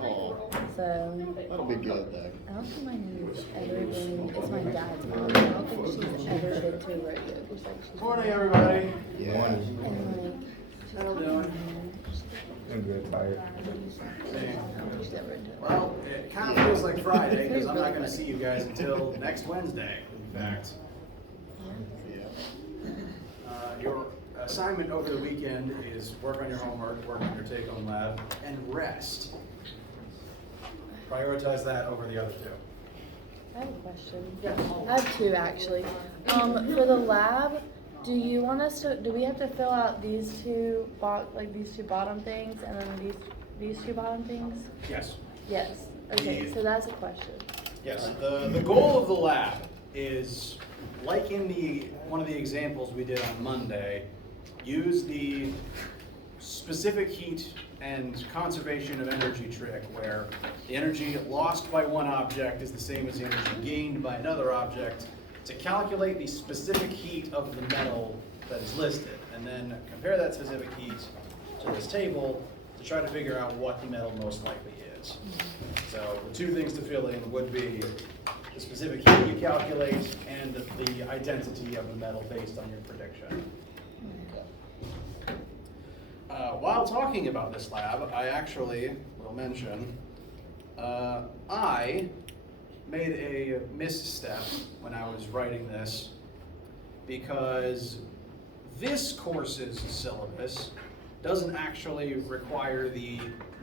Oh, So that'll be good though. I don't think my mom's ever been. It's my dad's mom. I don't think she's ever been to a rodeo. She's like she's Morning, everybody. Yeah. and How you doing? I'm good, tired. she's never been to. Well, it kind of feels like Friday because I'm not going to see you guys until next Wednesday, in fact. Yeah. Your assignment over the weekend is work on your homework, work on your take-home lab, and rest. Prioritize that over the other two. I have a question. Yeah. I have two actually. For the lab, do you want us to? Do we have to fill out these two these two bottom things and then these two bottom things? Yes. Yes. Okay. So that's a question. Yes. The goal of the lab is, like in one of the examples we did on Monday, use the specific heat and conservation of energy trick where the energy lost by one object is the same as the energy gained by another object to calculate the specific heat of the metal that is listed, and then compare that specific heat to this table to try to figure out what the metal most likely is. So the two things to fill in would be the specific heat you calculate and the identity of the metal based on your prediction. While talking about this lab, I actually will mention I made a misstep when I was writing this because this course's syllabus doesn't actually require the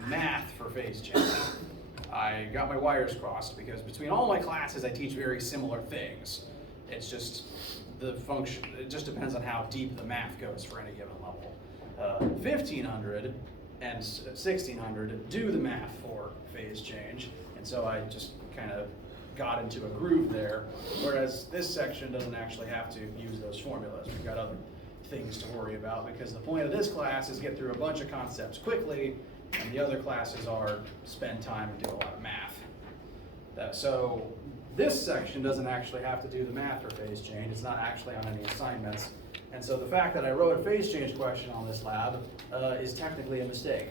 math for phase change. I got my wires crossed because between all my classes I teach very similar things. It's just the function, it just depends on how deep the math goes for any given level. 1500 and 1600 do the math for phase change, and so I just kind of got into a groove there, whereas this section doesn't actually have to use those formulas. We've got other things to worry about because the point of this class is get through a bunch of concepts quickly, and the other classes are spend time and do a lot of math. So this section doesn't actually have to do the math for phase change. It's not actually on any assignments. And so the fact that I wrote a phase change question on this lab is technically a mistake.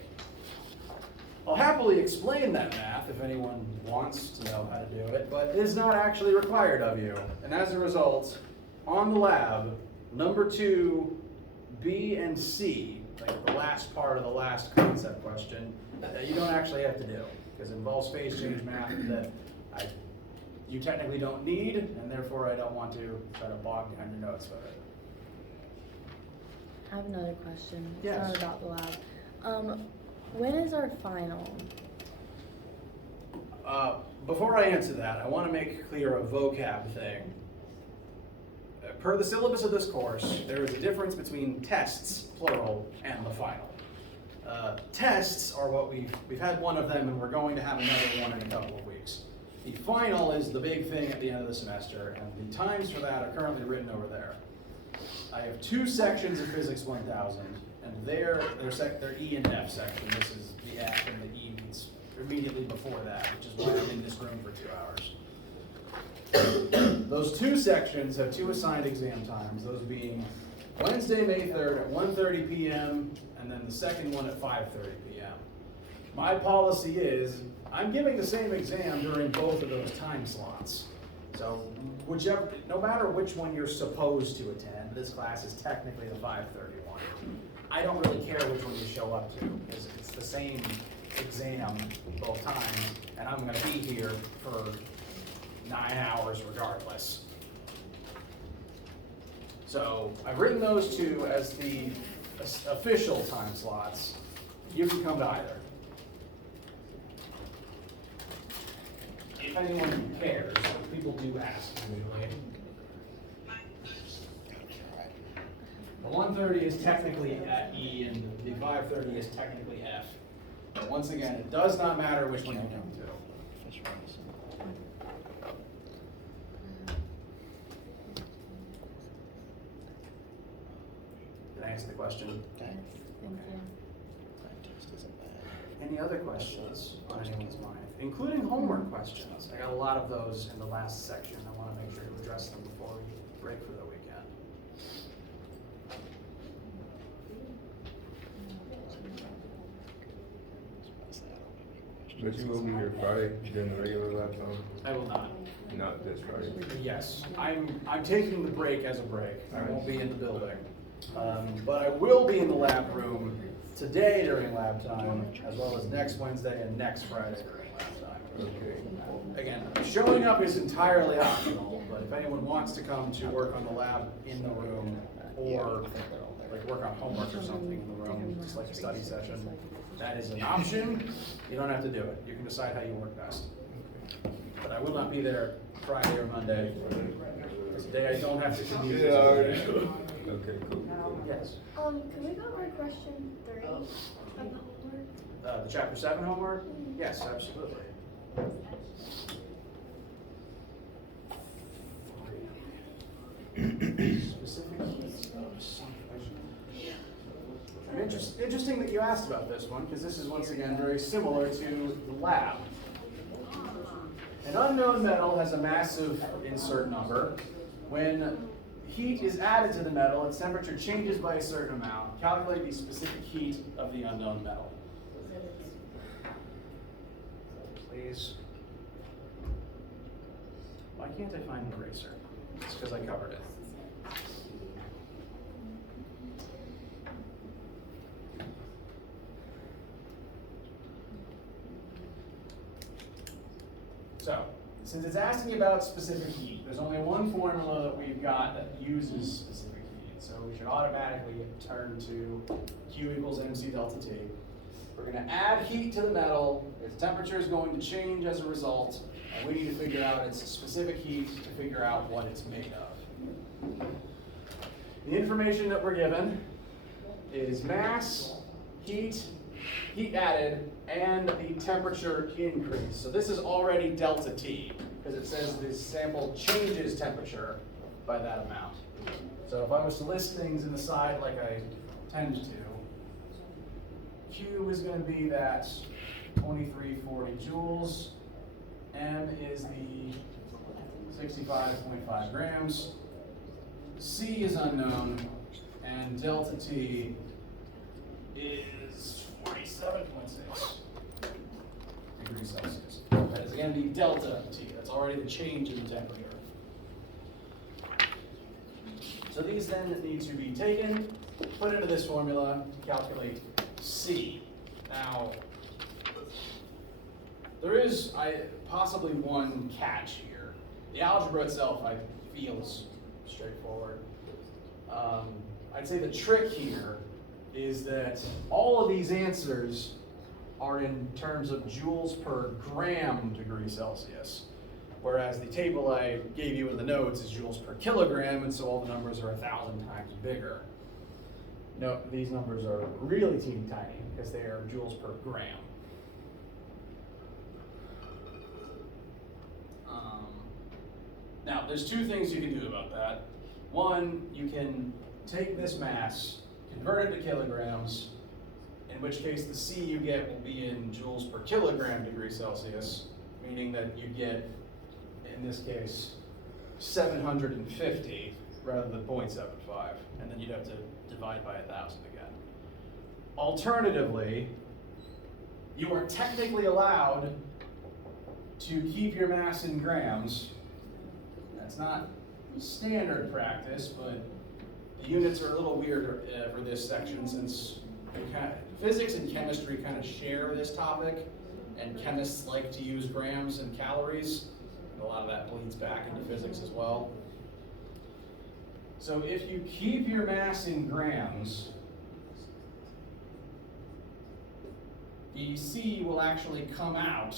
I'll happily explain that math if anyone wants to know how to do it, but it is not actually required of you. And as a result, on the lab, number 2, B and C, like the last part of the last concept question, you don't actually have to do, because it involves phase change math that you technically don't need, and therefore I don't want to try to bog down your notes with it. I have another question. Yes. It's not about the lab. When is our final? Before I answer that, I want to make clear a vocab thing. Per the syllabus of this course, there is a difference between tests, plural, and the final. Tests are what we've had one of them, and we're going to have another one in a couple of weeks. The final is the big thing at the end of the semester, and the times for that are currently written over there. I have 2 sections of Physics 1000, and they're E and F section. This is the F, and the E means immediately before that, which is why I'm in this room for 2 hours. Those 2 sections have 2 assigned exam times, those being Wednesday, May 3rd at 1:30 p.m., and then the second one at 5:30 p.m. My policy is I'm giving the same exam during both of those time slots. So no matter which one you're supposed to attend, this class is technically the 5:30 one. I don't really care which one you show up to, because it's the same exam both times, and I'm going to be here for 9 hours regardless. So I've written those 2 as the official time slots. You can come to either. If anyone cares, people do ask usually. The 1:30 is technically at E, and the 5:30 is technically F. But once again, it does not matter which one you come to. Did I answer the question? Yes, thank you. Any other questions on anyone's mind, including homework questions? I got a lot of those in the last section. I want to make sure to address them before we break for the weekend. But you will be here Friday during the regular lab time? I will not. Not this Friday. Yes, I'm taking the break as a break. I won't be in the building. But I will be in the lab room today during lab time, as well as next Wednesday and next Friday during lab time. Okay. Again, showing up is entirely optional, but if anyone wants to come to work on the lab in the room, or like work on homework or something in the room, just like a study session, that is an option. You don't have to do it. You can decide how you work best. But I will not be there Friday or Monday. It's a day I don't have to commute. Yeah, I already know. Okay, cool. Yes. Can we go over question 3 of the homework? The chapter 7 homework? Yes, absolutely. Specific heats of some Interesting that you asked about this one, because this is once again very similar to the lab. An unknown metal has a massive insert number. When heat is added to the metal, its temperature changes by a certain amount. Calculate the specific heat of the unknown metal. Please. Why can't I find an eraser? It's because I covered it. So, since it's asking about specific heat, there's only one formula that we've got that uses specific heat. So we should automatically turn to Q equals mc delta T. We're going to add heat to the metal. Its temperature is going to change as a result, and we need to figure out its specific heat to figure out what it's made of. The information that we're given is mass, heat added, and the temperature increase. So this is already delta T, because it says this sample changes temperature by that amount. So if I was to list things in the side like I tend to, Q is going to be that 2340 joules, M is the 65.5 grams, C is unknown, and delta T is 47.6 degrees Celsius. That is again the delta T. That's already the change in the temperature. So these then need to be taken, put into this formula to calculate C. Now, there is possibly one catch here. The algebra itself, I feel, is straightforward. I'd say the trick here is that all of these answers are in terms of joules per gram degree Celsius, whereas the table I gave you in the notes is joules per kilogram, and so all the numbers are 1,000 times bigger. No, these numbers are really teeny tiny because they are joules per gram. Now, there's two things you can do about that. One, you can take this mass, convert it to kilograms, in which case the C you get will be in joules per kilogram degree Celsius, meaning that you get, in this case, 750 rather than 0.75, and then you'd have to divide by 1,000 again. Alternatively, you are technically allowed to keep your mass in grams. That's not standard practice, but the units are a little weird for this section since physics and chemistry kind of share this topic, and chemists like to use grams and calories, and a lot of that bleeds back into physics as well. So if you keep your mass in grams, the C will actually come out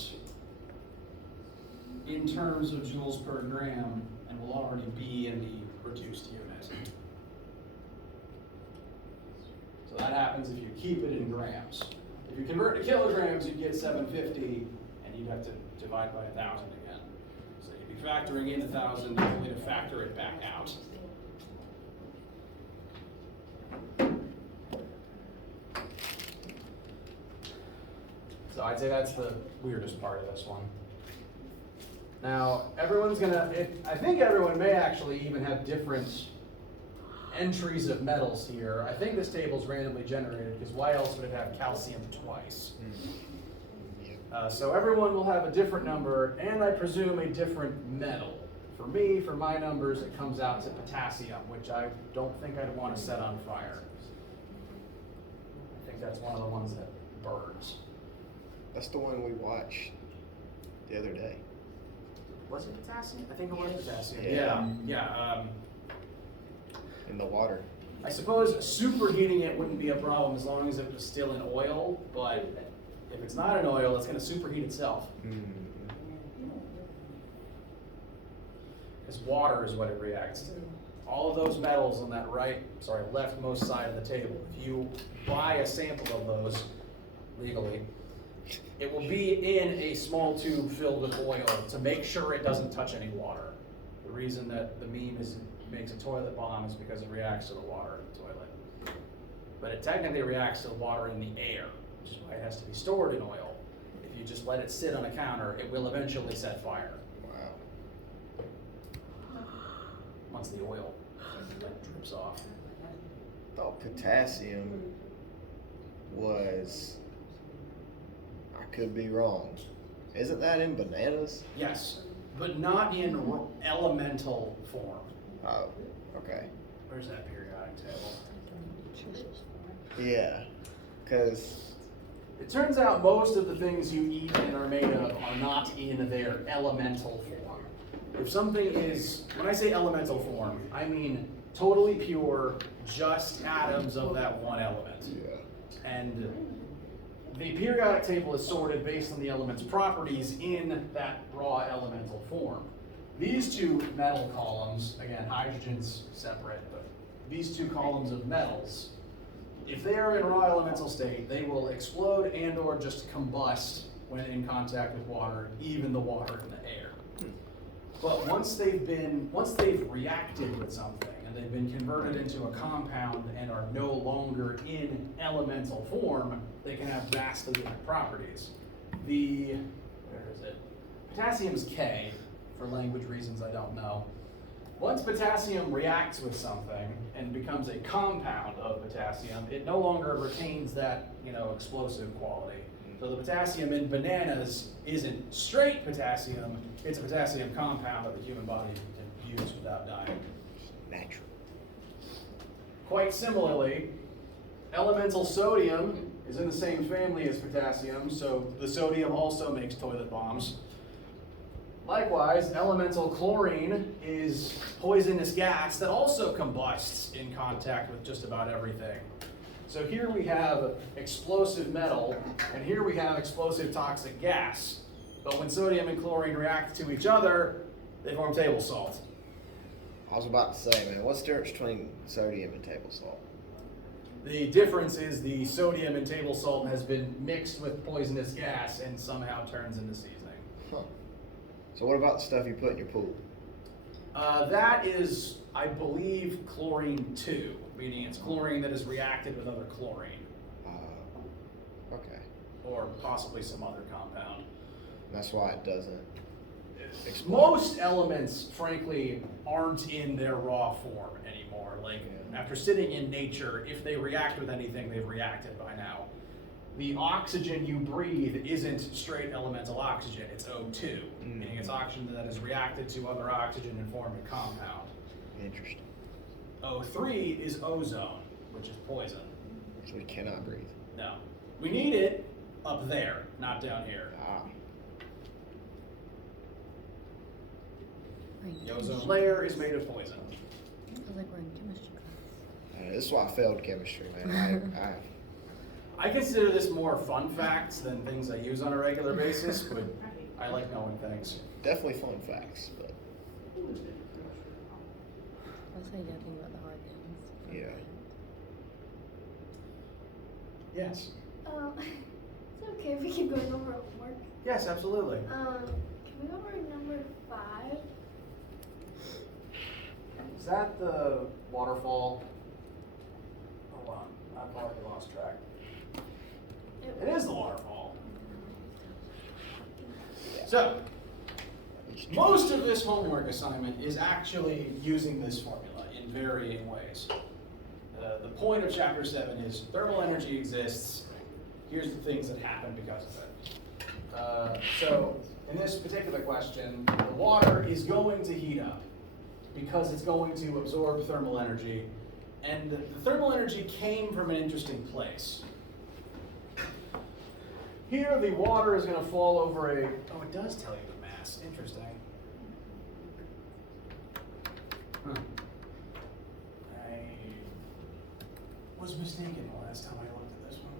in terms of joules per gram and will already be in the reduced unit. So that happens if you keep it in grams. If you convert to kilograms, you'd get 750, and you'd have to divide by 1,000 again. So you'd be factoring in 1,000 only to factor it back out. So I'd say that's the weirdest part of this one. Now, everyone's gonna, I think everyone may actually even have different entries of metals here. I think this table's randomly generated because why else would it have calcium twice? So everyone will have a different number, and I presume a different metal. For me, for my numbers, it comes out to potassium, which I don't think I'd want to set on fire. I think that's one of the ones that burns. That's the one we watched the other day. Was it potassium? I think it was potassium. Yeah. Yeah. In the water. I suppose superheating it wouldn't be a problem as long as it was still in oil, but if it's not in oil, it's going to superheat itself. Because water is what it reacts to. All of those metals on that leftmost side of the table, if you buy a sample of those legally, it will be in a small tube filled with oil to make sure it doesn't touch any water. The reason that the meme makes a toilet bomb is because it reacts to the water in the toilet. But it technically reacts to the water in the air, which is why it has to be stored in oil. If you just let it sit on a counter, it will eventually set fire. Wow. Once the oil drips off. I thought potassium was, I could be wrong. Isn't that in bananas? Yes, but not in elemental form. Oh, okay. Where's that periodic table? Yeah, because It turns out most of the things you eat and are made of are not in their elemental form. If something is, when I say elemental form, I mean totally pure, just atoms of that one element. And the periodic table is sorted based on the element's properties in that raw elemental form. These two metal columns, again, hydrogen's separate, but these two columns of metals, if they are in raw elemental state, they will explode and or just combust when in contact with water, even the water in the air. But once they've reacted with something and they've been converted into a compound and are no longer in elemental form, they can have vastly different properties. Where is it? Potassium's K, for language reasons I don't know. Once potassium reacts with something and becomes a compound of potassium, it no longer retains that, explosive quality. So the potassium in bananas isn't straight potassium, it's a potassium compound that the human body can use without dying. natural. Quite similarly, elemental sodium is in the same family as potassium, so the sodium also makes toilet bombs. Likewise, elemental chlorine is poisonous gas that also combusts in contact with just about everything. So here we have explosive metal, and here we have explosive toxic gas. But when sodium and chlorine react to each other, they form table salt. I was about to say, man, what's the difference between sodium and table salt? The difference is the sodium in table salt has been mixed with poisonous gas and somehow turns into seasoning. Huh. So what about the stuff you put in your pool? That is, I believe, chlorine 2, meaning it's chlorine that has reacted with other chlorine, Okay. or possibly some other compound. That's why it doesn't explode. Most elements, frankly, aren't in their raw form anymore. Like, after sitting in nature, if they react with anything, they've reacted by now. The oxygen you breathe isn't straight elemental oxygen, it's O2, meaning it's oxygen that has reacted to other oxygen and formed a compound. Interesting. O3 is ozone, which is poison. So we cannot breathe. No. We need it up there, not down here. The ozone layer is made of poison. I was like, we're in chemistry class. This is why I failed chemistry, man. I consider this more fun facts than things I use on a regular basis, but I like knowing things. Definitely fun facts, but I'll say nothing about the hard things. yeah. Yes. Is it okay if we keep going over homework? Yes, absolutely. Can we go over number 5? Is that the waterfall? Hold on, I've already lost track. It is the waterfall. So, most of this homework assignment is actually using this formula in varying ways. The point of chapter 7 is thermal energy exists. Here's the things that happen because of it. So in this particular question, the water is going to heat up because it's going to absorb thermal energy. And the thermal energy came from an interesting place. Here, the water is going to fall over a, oh, it does tell you the mass. Interesting. Huh. I was mistaken the last time I looked at this one.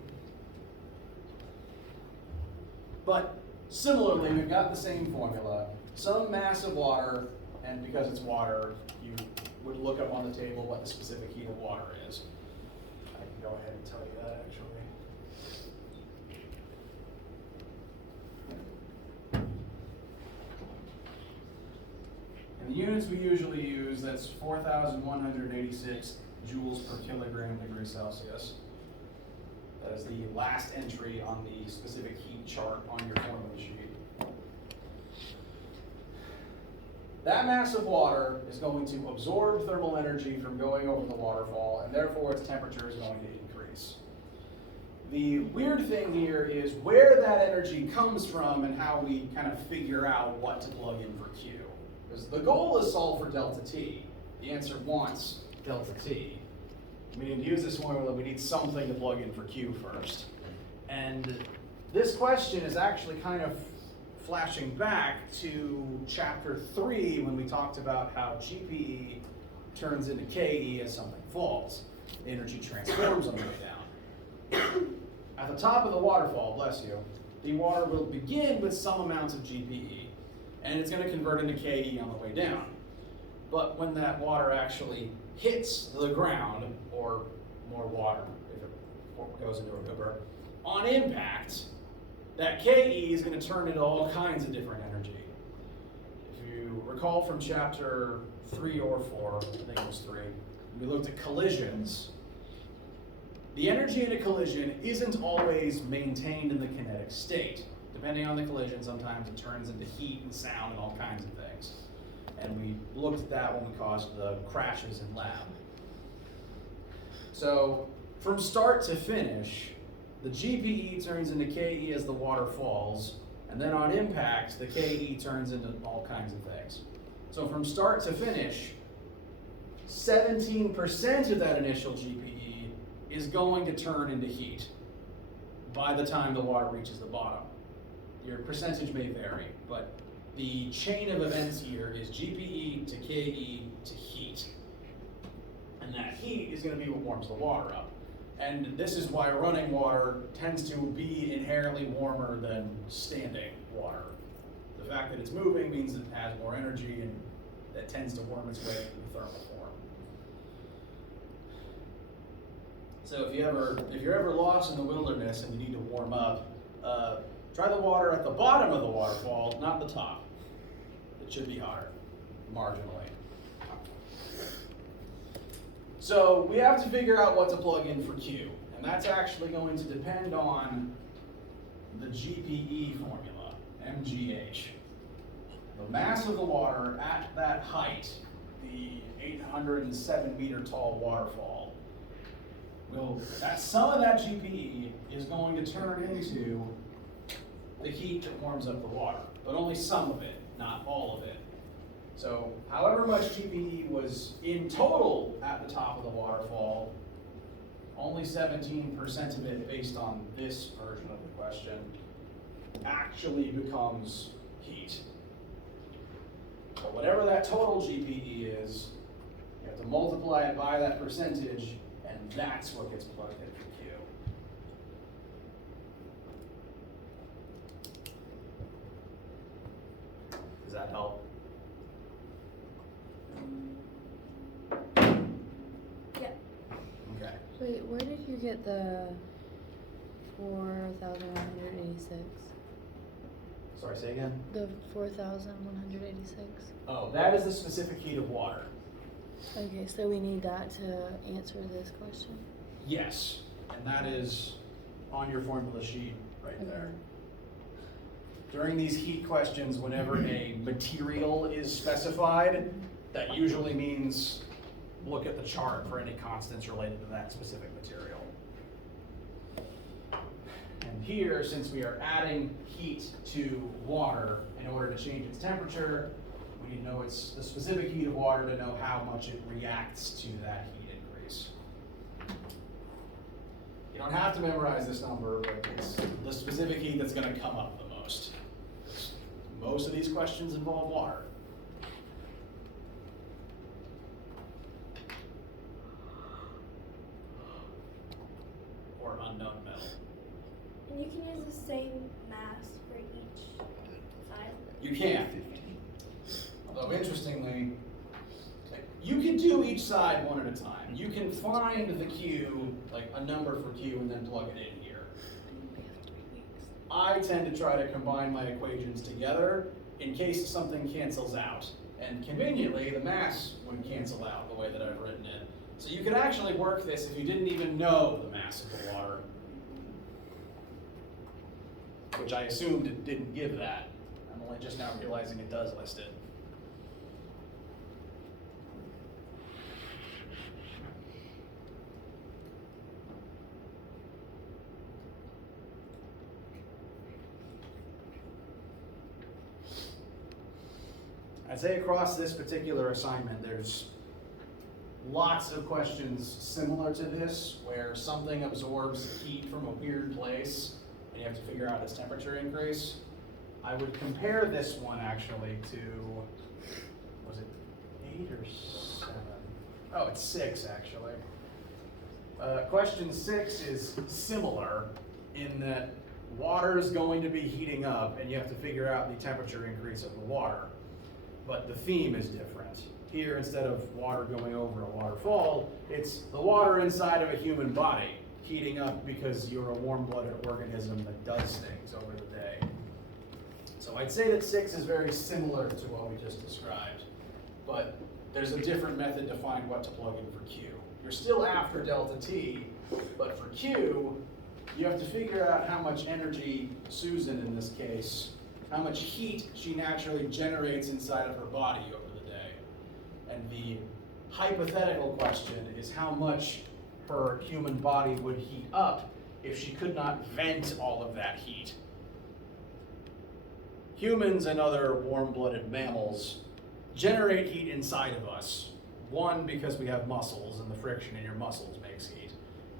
But similarly, we've got the same formula. Some mass of water, and because it's water, you would look up on the table what the specific heat of water is. I can go ahead and tell you that actually. In the units we usually use, that's 4,186 joules per kilogram degree Celsius. That is the last entry on the specific heat chart on your formula sheet. That mass of water is going to absorb thermal energy from going over the waterfall, and therefore its temperature is going to increase. The weird thing here is where that energy comes from and how we kind of figure out what to plug in for Q. Because the goal is solve for delta T. The answer wants delta T. Meaning to use this formula, we need something to plug in for Q first. And this question is actually kind of flashing back to chapter 3 when we talked about how GPE turns into KE as something falls. The energy transforms on the way down. At the top of the waterfall, bless you, the water will begin with some amount of GPE, and it's going to convert into KE on the way down. But when that water actually hits the ground, or more water if it goes into a river, on impact, that KE is going to turn into all kinds of different energy. If you recall from chapter 3 or 4, I think it was 3, we looked at collisions. The energy in a collision isn't always maintained in the kinetic state. Depending on the collision, sometimes it turns into heat and sound and all kinds of things. And we looked at that when we caused the crashes in lab. So from start to finish, the GPE turns into KE as the water falls, and then on impact, the KE turns into all kinds of things. So from start to finish, 17% of that initial GPE is going to turn into heat by the time the water reaches the bottom. Your percentage may vary, but the chain of events here is GPE to KE to heat. And that heat is going to be what warms the water up. And this is why running water tends to be inherently warmer than standing water. The fact that it's moving means it has more energy, and that tends to worm its way into the thermal form. So if you're ever lost in the wilderness and you need to warm up, try the water at the bottom of the waterfall, not the top. It should be hotter, marginally. So we have to figure out what to plug in for Q, and that's actually going to depend on the GPE formula, MGH. The mass of the water at that height, the 807 meter tall waterfall, some of that GPE is going to turn into the heat that warms up the water, but only some of it, not all of it. So however much GPE was in total at the top of the waterfall, only 17% of it, based on this version of the question, actually becomes heat. So whatever that total GPE is, you have to multiply it by that percentage, and that's what gets plugged in for Q. Does that help? Yeah. Okay. Wait, where did you get the 4,186? Sorry, say again? The 4,186? Oh, that is the specific heat of water. Okay, so we need that to answer this question? Yes, and that is on your formula sheet right there. During these heat questions, whenever a material is specified, that usually means look at the chart for any constants related to that specific material. And here, since we are adding heat to water in order to change its temperature, we need to know it's the specific heat of water to know how much it reacts to that heat increase. You don't have to memorize this number, but it's the specific heat that's going to come up the most. Most of these questions involve water. Or unknown metal. And you can use the same mass for each side. You can. Although interestingly, you can do each side one at a time. You can find the Q, like a number for Q, and then plug it in here. I tend to try to combine my equations together in case something cancels out. And conveniently, the mass would cancel out the way that I've written it. So you could actually work this if you didn't even know the mass of the water. Which I assumed it didn't give that. I'm only just now realizing it does list it. I'd say across this particular assignment, there's lots of questions similar to this, where something absorbs heat from a weird place, and you have to figure out its temperature increase. I would compare this one actually to, was it 8 or 7? Oh, it's 6 actually. Question 6 is similar in that water is going to be heating up, and you have to figure out the temperature increase of the water. But the theme is different. Here, instead of water going over a waterfall, it's the water inside of a human body heating up because you're a warm-blooded organism that does things over the day. So I'd say that 6 is very similar to what we just described, but there's a different method to find what to plug in for Q. You're still after delta T, but for Q, you have to figure out how much energy Susan, in this case, how much heat she naturally generates inside of her body over the day. And the hypothetical question is how much her human body would heat up if she could not vent all of that heat. Humans and other warm-blooded mammals generate heat inside of us. One, because we have muscles and the friction in your muscles makes heat.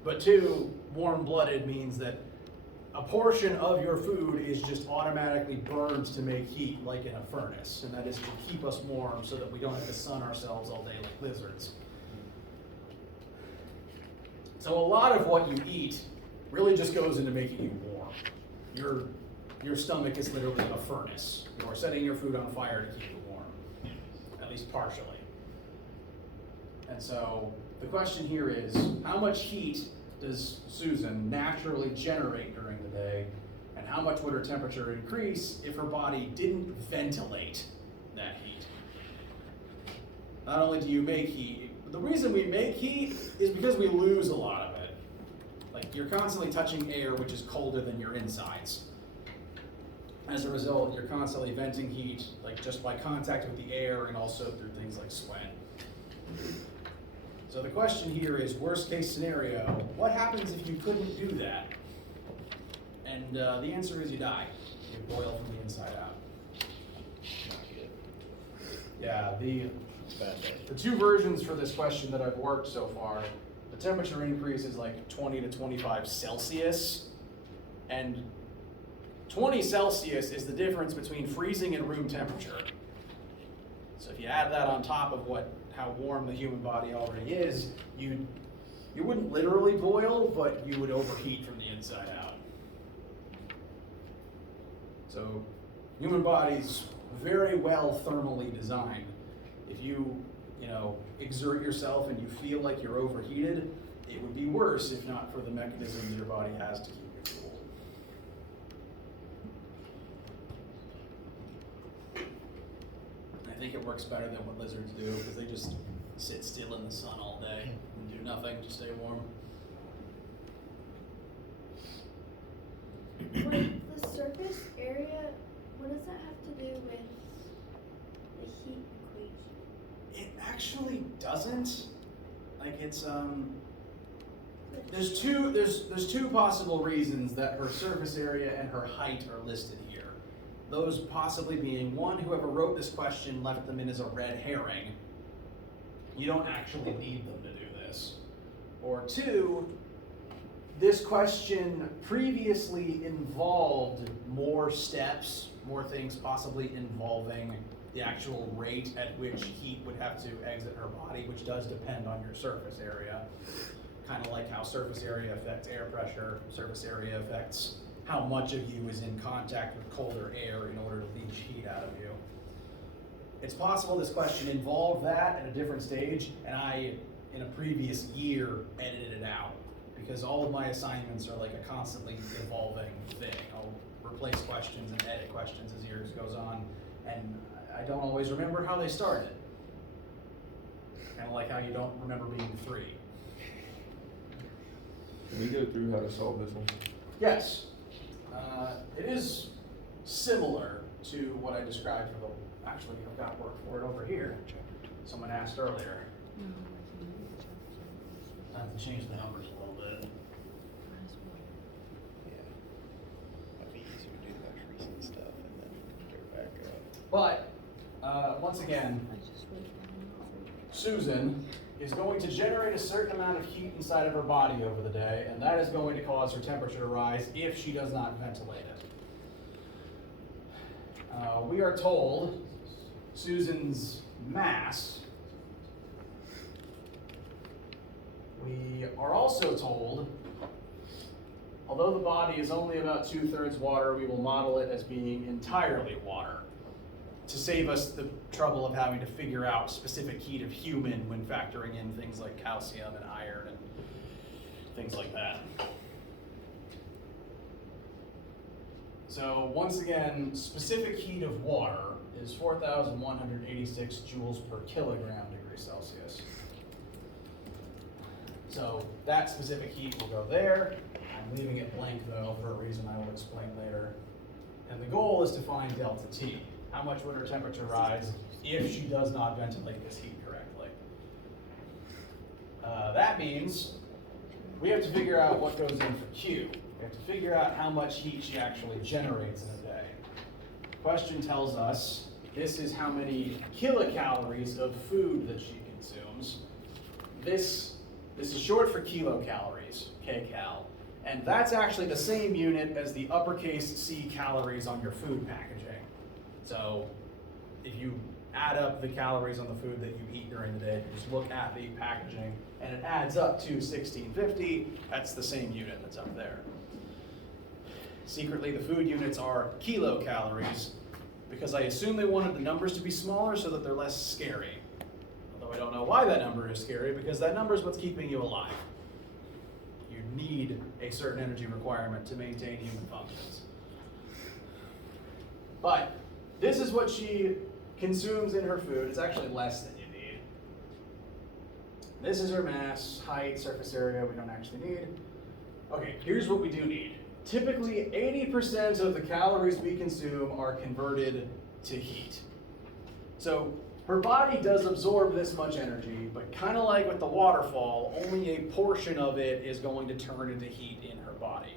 But two, warm-blooded means that a portion of your food is just automatically burned to make heat, like in a furnace, and that is to keep us warm so that we don't have to sun ourselves all day like lizards. So a lot of what you eat really just goes into making you warm. Your stomach is literally a furnace. You're setting your food on fire to keep it warm, at least partially. And so the question here is, how much heat does Susan naturally generate during the day, and how much would her temperature increase if her body didn't ventilate that heat? Not only do you make heat, but the reason we make heat is because we lose a lot of it. Like, you're constantly touching air which is colder than your insides. As a result, you're constantly venting heat, like just by contact with the air and also through things like sweat. So the question here is, worst case scenario, what happens if you couldn't do that? And the answer is you die. You boil from the inside out. Not good. Yeah, It's a bad day. the two versions for this question that I've worked so far, the temperature increase is like 20 to 25 Celsius. And 20 Celsius is the difference between freezing and room temperature. So if you add that on top of how warm the human body already is, you wouldn't literally boil, but you would overheat from the inside out. So human body's very well thermally designed. If you exert yourself and you feel like you're overheated, it would be worse if not for the mechanisms your body has to keep you cool. I think it works better than what lizards do, because they just sit still in the sun all day and do nothing to stay warm. With the surface area, what does that have to do with the heat equation? It actually doesn't. Like, it's There's two possible reasons that her surface area and her height are listed here. Those possibly being, one, whoever wrote this question left them in as a red herring. You don't actually need them to do this. Or two, this question previously involved more steps, more things possibly involving the actual rate at which heat would have to exit her body, which does depend on your surface area. Kind of like how surface area affects air pressure, surface area affects how much of you is in contact with colder air in order to leach heat out of you. It's possible this question involved that at a different stage, and I, in a previous year, edited it out, because all of my assignments are like a constantly evolving thing. I'll replace questions and edit questions as years goes on, and I don't always remember how they started. Kind of like how you don't remember being 3. Can we go through how to solve this one? Yes. It is similar to what I described for the, actually I've got work for it over here. Someone asked earlier. I have to change the numbers a little bit. Yeah. That'd be easier to do the most recent stuff and then get it back up. But, once again, Susan is going to generate a certain amount of heat inside of her body over the day, and that is going to cause her temperature to rise if she does not ventilate it. We are told Susan's mass. We are also told, although the body is only about 2/3 water, we will model it as being entirely water, to save us the trouble of having to figure out specific heat of human when factoring in things like calcium and iron and things like that. So once again, specific heat of water is 4,186 joules per kilogram degree Celsius. So that specific heat will go there. I'm leaving it blank though for a reason I will explain later. And the goal is to find delta T. How much would her temperature rise if she does not ventilate this heat correctly? That means we have to figure out what goes in for Q. We have to figure out how much heat she actually generates in a day. The question tells us this is how many kilocalories of food that she consumes. This is short for kilocalories, kcal. And that's actually the same unit as the uppercase C calories on your food packaging. So if you add up the calories on the food that you eat during the day, you just look at the packaging and it adds up to 1650. That's the same unit that's up there. Secretly, the food units are kilocalories because I assume they wanted the numbers to be smaller so that they're less scary. Although I don't know why that number is scary, because that number is what's keeping you alive. You need a certain energy requirement to maintain human functions. But this is what she consumes in her food. It's actually less than you need. This is her mass, height, surface area we don't actually need. Okay, here's what we do need. Typically, 80% of the calories we consume are converted to heat. So her body does absorb this much energy, but kind of like with the waterfall, only a portion of it is going to turn into heat in her body.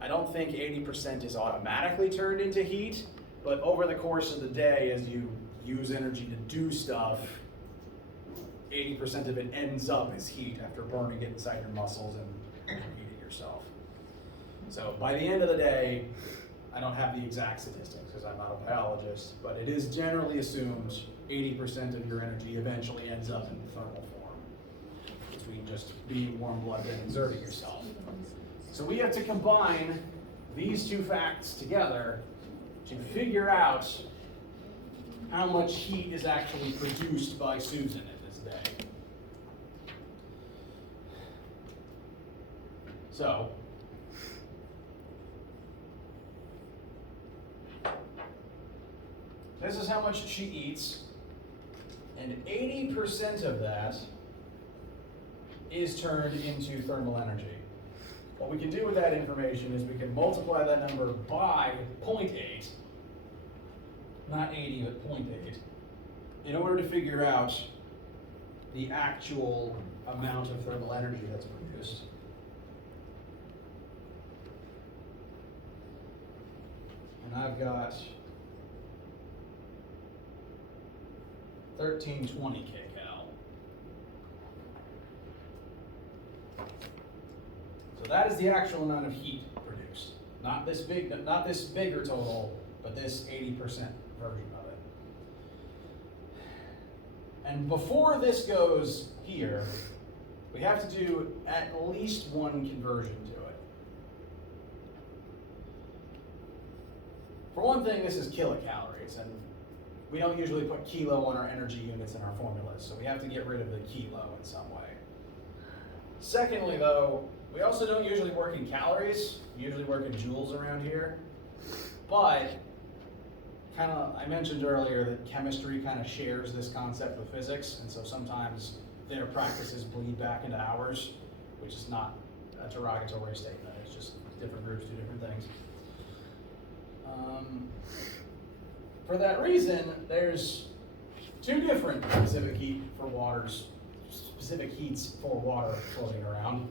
I don't think 80% is automatically turned into heat, but over the course of the day, as you use energy to do stuff, 80% of it ends up as heat after burning it inside your muscles and eating yourself. So by the end of the day, I don't have the exact statistics because I'm not a biologist, but it is generally assumed 80% of your energy eventually ends up in thermal form between just being warm-blooded and exerting yourself. So we have to combine these two facts together to figure out how much heat is actually produced by Susan in this day. So, this is how much she eats, and 80% of that is turned into thermal energy. What we can do with that information is we can multiply that number by 0.8, not 80, but 0.8, in order to figure out the actual amount of thermal energy that's produced. I've got 1320 kcal. So that is the actual amount of heat produced. Not this bigger total, but this 80% version of it. And before this goes here, we have to do at least one conversion to it. For one thing, this is kilocalories, and we don't usually put kilo on our energy units in our formulas, so we have to get rid of the kilo in some way. Secondly, though, we also don't usually work in calories. We usually work in joules around here. But, I mentioned earlier that chemistry kind of shares this concept with physics, and so sometimes their practices bleed back into ours, which is not a derogatory statement. It's just different groups do different things. For that reason, there's two different specific heats for water floating around.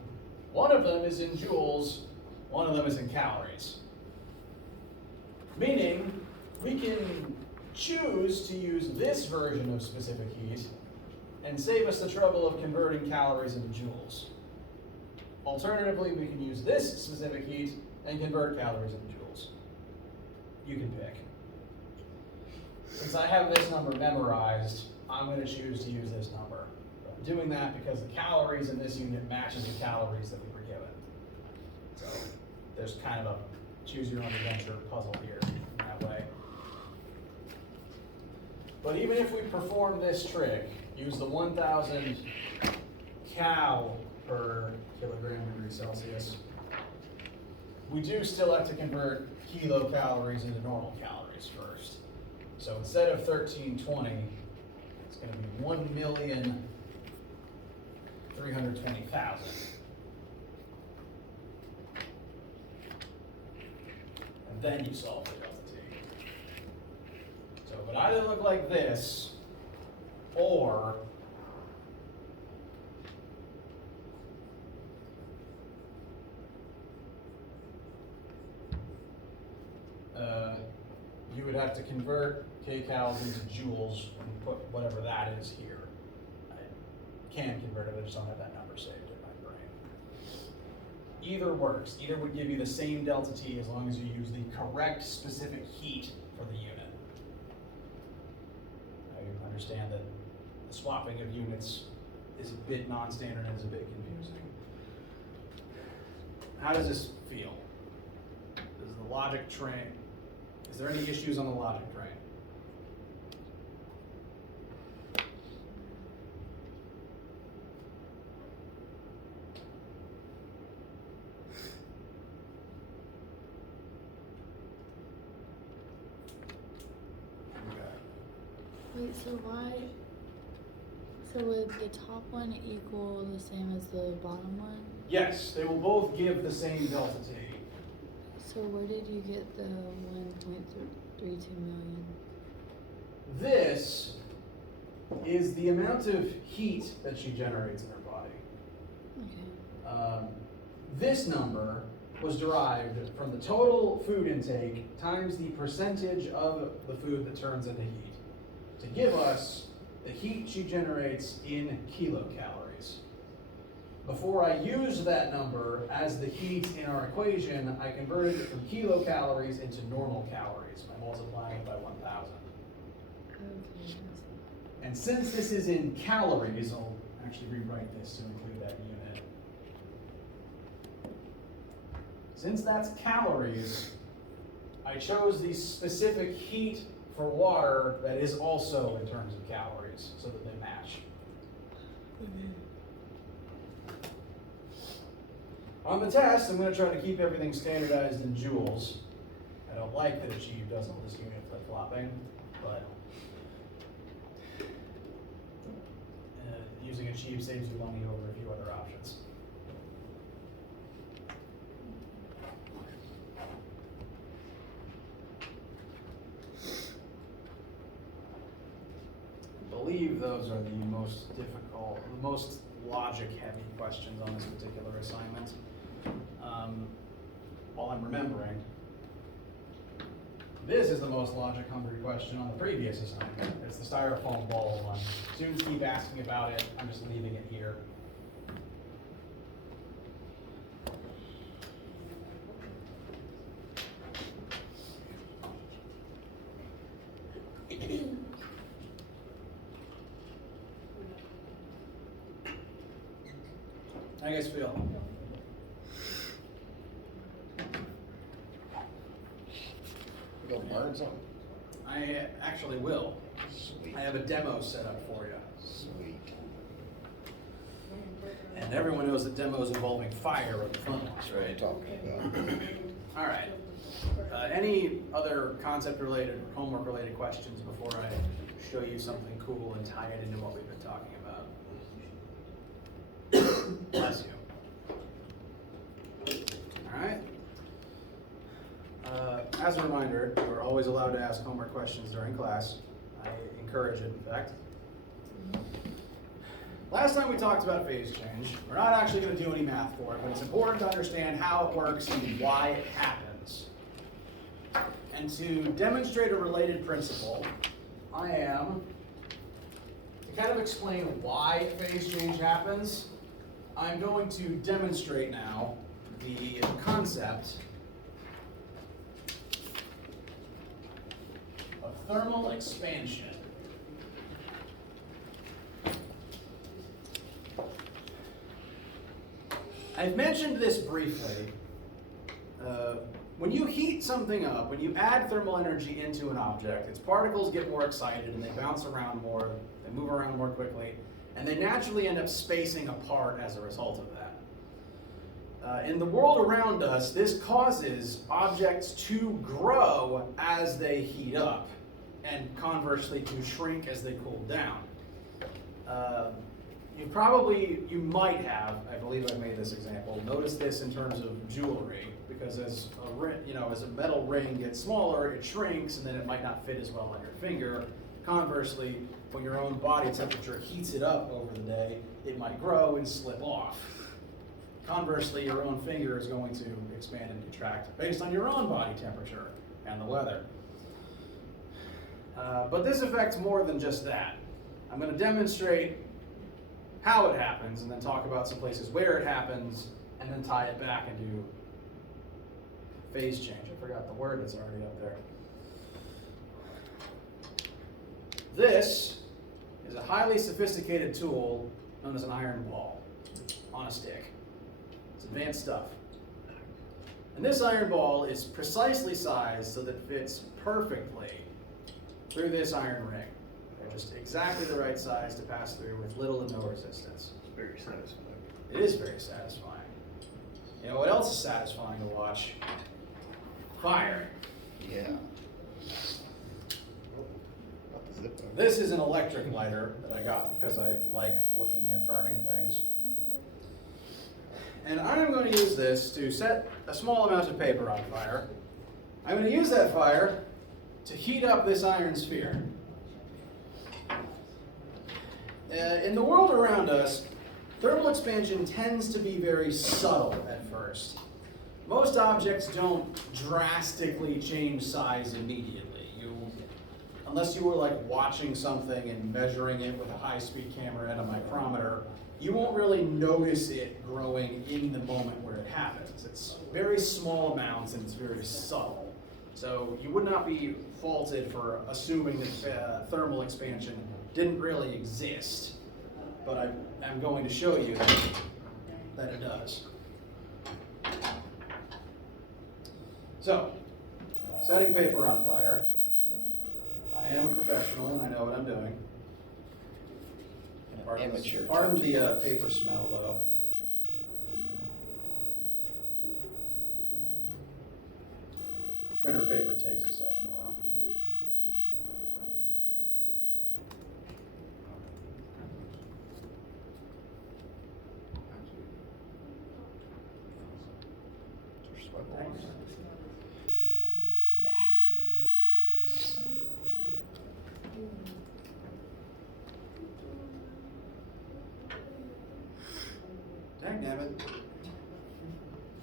One of them is in joules, one of them is in calories. Meaning, we can choose to use this version of specific heat and save us the trouble of converting calories into joules. Alternatively, we can use this specific heat and convert calories into joules. You can pick. Since I have this number memorized, I'm going to choose to use this number. I'm doing that because the calories in this unit matches the calories that we were given. So there's kind of a choose your own adventure puzzle here in that way. But even if we perform this trick, use the 1,000 cal per kilogram degree Celsius, we do still have to convert kilocalories into normal calories first. So instead of 1320, it's going to be 1,320,000. And then you solve the delta T. So it would either look like this, or you would have to convert kcals into joules and put whatever that is here. I can convert it, I just don't have that number saved in my brain. Either works. Either would give you the same delta T as long as you use the correct specific heat for the unit. I understand that the swapping of units is a bit non-standard and is a bit confusing. How does this feel? Does the logic train? Is there any issues on the logic train? Wait, so would the top one equal the same as the bottom one? Yes, they will both give the same delta T. So where did you get the 1.32 million? This is the amount of heat that she generates in her body. Okay. This number was derived from the total food intake times the percentage of the food that turns into heat to give us the heat she generates in kilocalories. Before I used that number as the heat in our equation, I converted it from kilocalories into normal calories by multiplying it by 1,000. Okay. And since this is in calories, I'll actually rewrite this to include that unit. Since that's calories, I chose the specific heat for water that is also in terms of calories, so that they match. On the test, I'm going to try to keep everything standardized in joules. I don't like that Achieve does all this unit flip-flopping, but using Achieve saves you money over a few other options. I believe those are the most difficult, the most logic-heavy questions on this particular assignment. While I'm remembering, This is the most logic-hungry question on the previous assignment. It's the styrofoam ball one. Students keep asking about it. I'm just leaving it here. How you guys feel? We gonna learn something? I actually will. Sweet. I have a demo set up for you. Sweet. And everyone knows that demos involving fire are the fun ones, That's what I'm right? talking about. All right. Any other concept-related or homework-related questions before I show you something cool and tie it into what we've been talking about? Bless you. All right. As a reminder, you're always allowed to ask homework questions during class. I encourage it, in fact. Last time we talked about phase change. We're not actually going to do any math for it, but it's important to understand how it works and why it happens. And to demonstrate a related principle, I am, to kind of explain why phase change happens, I'm going to demonstrate now the concept of thermal expansion. I've mentioned this briefly. When you heat something up, when you add thermal energy into an object, its particles get more excited and they bounce around more, they move around more quickly, and they naturally end up spacing apart as a result of that. In the world around us, this causes objects to grow as they heat up, and conversely to shrink as they cool down. You might have, I believe I made this example, noticed this in terms of jewelry, because as a metal ring gets smaller, it shrinks, and then it might not fit as well on your finger. Conversely, when your own body temperature heats it up over the day, it might grow and slip off. Conversely, your own finger is going to expand and contract based on your own body temperature and the weather. But this affects more than just that. I'm going to demonstrate how it happens, and then talk about some places where it happens, and then tie it back into phase change. I forgot the word that's already up there. This is a highly sophisticated tool known as an iron ball on a stick. It's advanced stuff. And this iron ball is precisely sized so that it fits perfectly through this iron ring. They're just exactly the right size to pass through with little to no resistance. It's very satisfying. It is very satisfying. You know what else is satisfying to watch? Fire. Yeah. Not the zip line. This is an electric lighter that I got because I like looking at burning things. And I'm going to use this to set a small amount of paper on fire. I'm going to use that fire to heat up this iron sphere. In the world around us, thermal expansion tends to be very subtle at first. Most objects don't drastically change size immediately. Unless you were like watching something and measuring it with a high-speed camera and a micrometer, you won't really notice it growing in the moment where it happens. It's very small amounts and it's very subtle. So you would not be faulted for assuming that thermal expansion didn't really exist. But I'm going to show you that it does. So, setting paper on fire. I am a professional and I know what I'm doing. Amateur. Pardon the paper smell, though. Printer paper takes a second, though. There's sweat lines. Nah. Dangnabbit.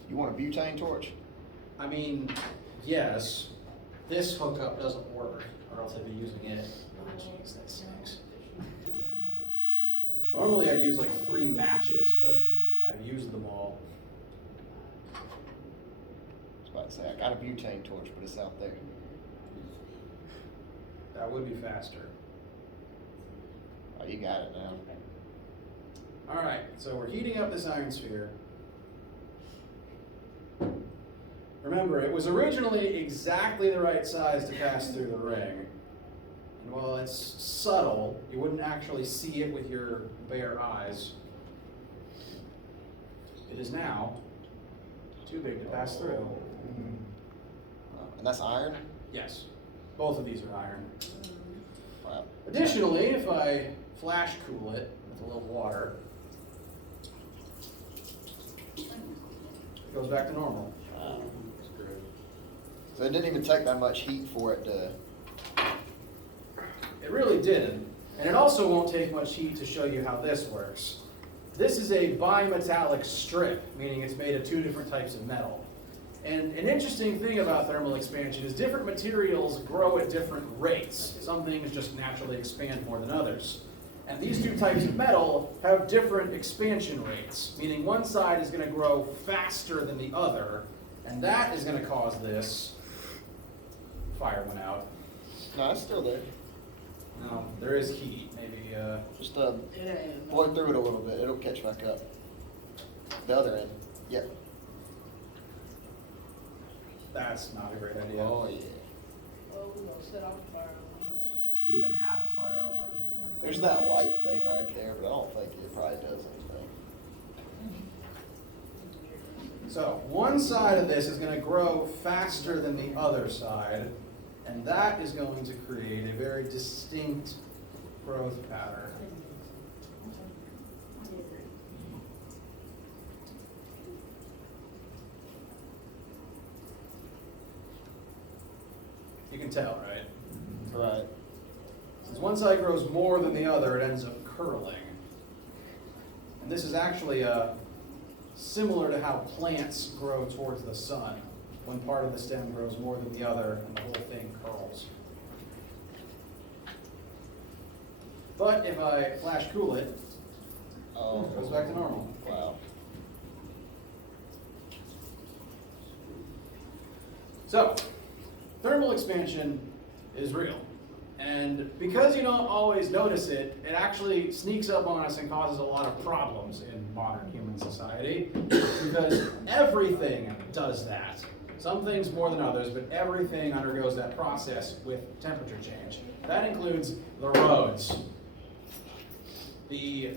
You want a butane torch? I mean, yes, this hookup doesn't work, or else I'd be using it. Oh, jeez, that stinks. Normally I'd use like 3 matches, but I've used them all. I was about to say, I got a butane torch, but it's out there. That would be faster. Oh, you got it now. All right, so we're heating up this iron sphere. Remember, it was originally exactly the right size to pass through the ring. And while it's subtle, you wouldn't actually see it with your bare eyes. It is now too big to pass through. And that's iron? Yes, both of these are iron. Wow. Additionally, if I flash cool it with a little water, it goes back to normal. Wow. So it didn't even take that much heat for it to... It really didn't. And it also won't take much heat to show you how this works. This is a bimetallic strip, meaning it's made of 2 different types of metal. And an interesting thing about thermal expansion is different materials grow at different rates. Some things just naturally expand more than others. And these 2 types of metal have different expansion rates, meaning one side is going to grow faster than the other, and that is going to cause this. Fire went out. No, it's still there. No, there is heat. Maybe, Just blow through it a little bit. It'll catch back up. The other end. Yep. that's not a great idea. Oh, yeah. Oh, we're gonna set off fire alarm. Do we even have a fire alarm? There's that white thing right there, but I don't think it probably does anything. So one side of this is going to grow faster than the other side, and that is going to create a very distinct growth pattern. You can tell, right? Right. Since one side grows more than the other, it ends up curling. And this is actually similar to how plants grow towards the sun. One part of the stem grows more than the other, and the whole thing curls. But if I flash cool it, it goes back to normal. Wow. So, thermal expansion is real. And because you don't always notice it, it actually sneaks up on us and causes a lot of problems in modern human society. Because everything does that. Some things more than others, but everything undergoes that process with temperature change. That includes the roads, the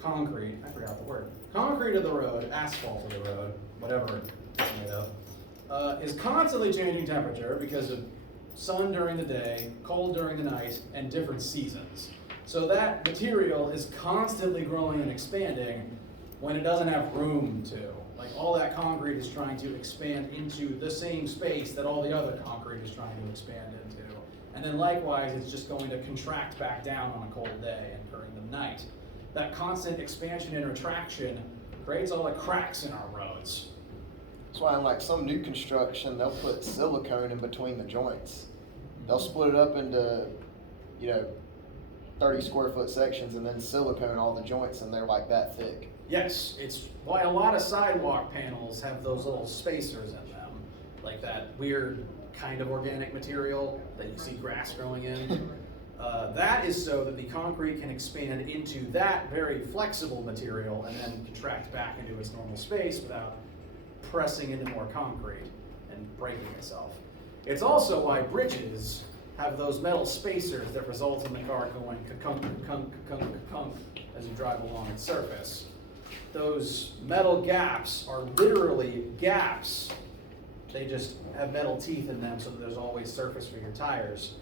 concrete, I forgot the word, concrete of the road, asphalt of the road, whatever it's made of, is constantly changing temperature because of sun during the day, cold during the night, and different seasons. So that material is constantly growing and expanding when it doesn't have room to. Like all that concrete is trying to expand into the same space that all the other concrete is trying to expand into. And then likewise, it's just going to contract back down on a cold day and during the night. That constant expansion and retraction creates all the cracks in our roads. That's why in like some new construction, they'll put silicone in between the joints. They'll split it up into, 30 square foot sections and then silicone all the joints, and they're like that thick. Yes, it's why a lot of sidewalk panels have those little spacers in them, like that weird kind of organic material that you see grass growing in. That is so that the concrete can expand into that very flexible material and then contract back into its normal space without pressing into more concrete and breaking itself. It's also why bridges have those metal spacers that result in the car going ka-kunk, ka-kunk, ka-kunk, ka-kunk as you drive along its surface. Those metal gaps are literally gaps. They just have metal teeth in them so that there's always surface for your tires.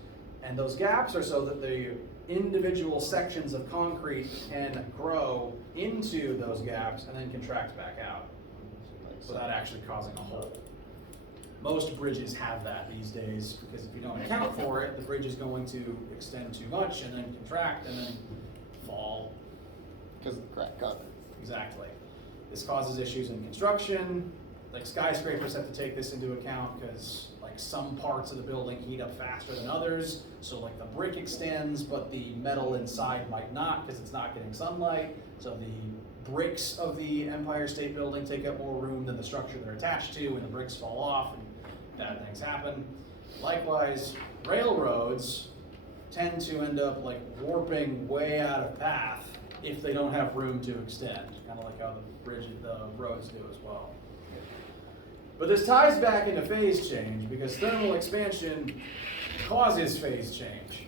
And those gaps are so that the individual sections of concrete can grow into those gaps and then contract back out without actually causing a hole. Most bridges have that these days because if you don't account for it, the bridge is going to extend too much and then contract and then fall. Because of the crack cover. Exactly. This causes issues in construction. Like skyscrapers have to take this into account because like Like some parts of the building heat up faster than others, so like the brick extends, but the metal inside might not because it's not getting sunlight. So the bricks of the Empire State Building take up more room than the structure they're attached to, and the bricks fall off and bad things happen. Likewise, railroads tend to end up like warping way out of path if they don't have room to extend, kind of like how the roads do as well. But this ties back into phase change because thermal expansion causes phase change.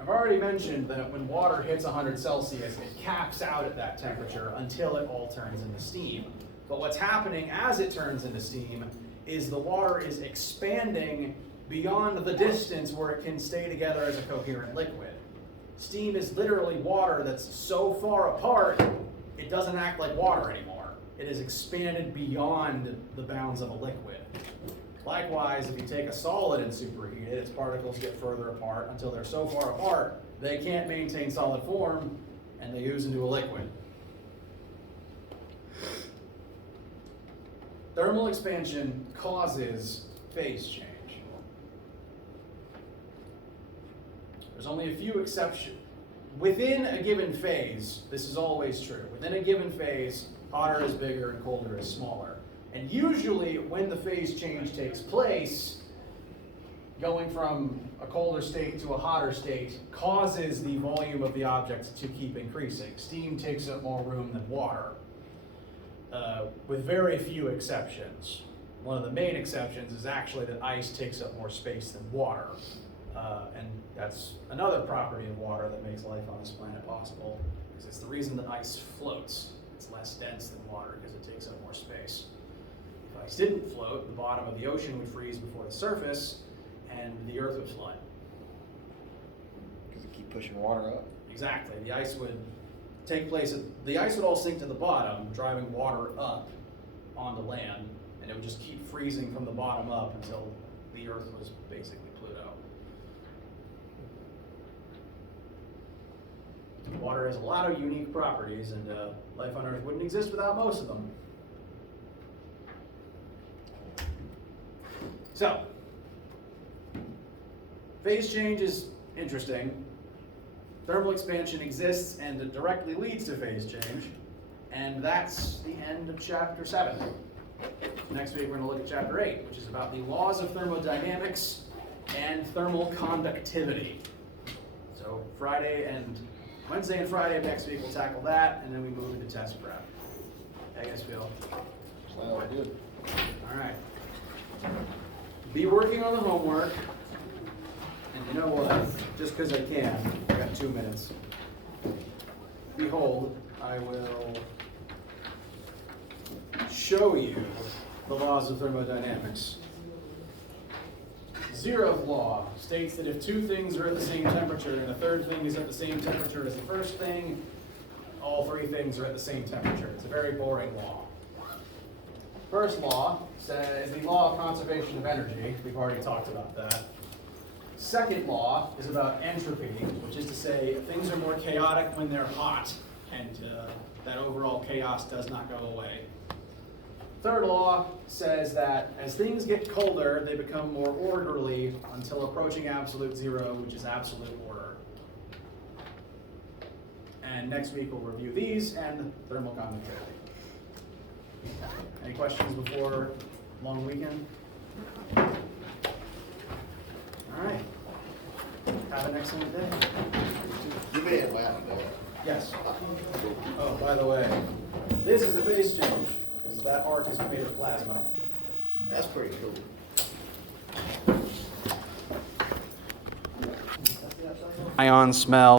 I've already mentioned that when water hits 100 Celsius, it caps out at that temperature until it all turns into steam. But what's happening as it turns into steam is the water is expanding beyond the distance where it can stay together as a coherent liquid. Steam is literally water that's so far apart, it doesn't act like water anymore. It is expanded beyond the bounds of a liquid. Likewise, if you take a solid and superheat it, its particles get further apart until they're so far apart, they can't maintain solid form, and they ooze into a liquid. Thermal expansion causes phase change. There's only a few exceptions. Within a given phase, this is always true. Within a given phase, hotter is bigger and colder is smaller. And usually when the phase change takes place, going from a colder state to a hotter state causes the volume of the object to keep increasing. Steam takes up more room than water, with very few exceptions. One of the main exceptions is actually that ice takes up more space than water. And that's another property of water that makes life on this planet possible, because it's the reason that ice floats. It's less dense than water because it takes up more space. If ice didn't float, the bottom of the ocean would freeze before the surface, and the earth would flood. Because it keep pushing water up. Exactly. The ice would take place, the ice would all sink to the bottom, driving water up onto land, and it would just keep freezing from the bottom up until the earth was basically Pluto. Water has a lot of unique properties, and life on Earth wouldn't exist without most of them. So, phase change is interesting. Thermal expansion exists and it directly leads to phase change, and that's the end of chapter 7. Next week we're going to look at chapter 8, which is about the laws of thermodynamics and thermal conductivity. So Wednesday and Friday of next week we'll tackle that, and then we move into test prep. How you guys feel? Sounds good. All right. Be working on the homework. And you know what? Just because I can, I got 2 minutes. Behold, I will show you the laws of thermodynamics. Zeroth law states that if two things are at the same temperature and the third thing is at the same temperature as the first thing, all three things are at the same temperature. It's a very boring law. First law is the law of conservation of energy. We've already talked about that. Second law is about entropy, which is to say things are more chaotic when they're hot, and that overall chaos does not go away. Third law says that as things get colder, they become more orderly until approaching absolute zero, which is absolute order. And next week we'll review these and thermal conductivity. Any questions before long weekend? All right. Have an excellent day. You being loud, boy. Yes. Oh, by the way, this is a phase change, because that arc is made of plasma. That's pretty cool. Ion smell.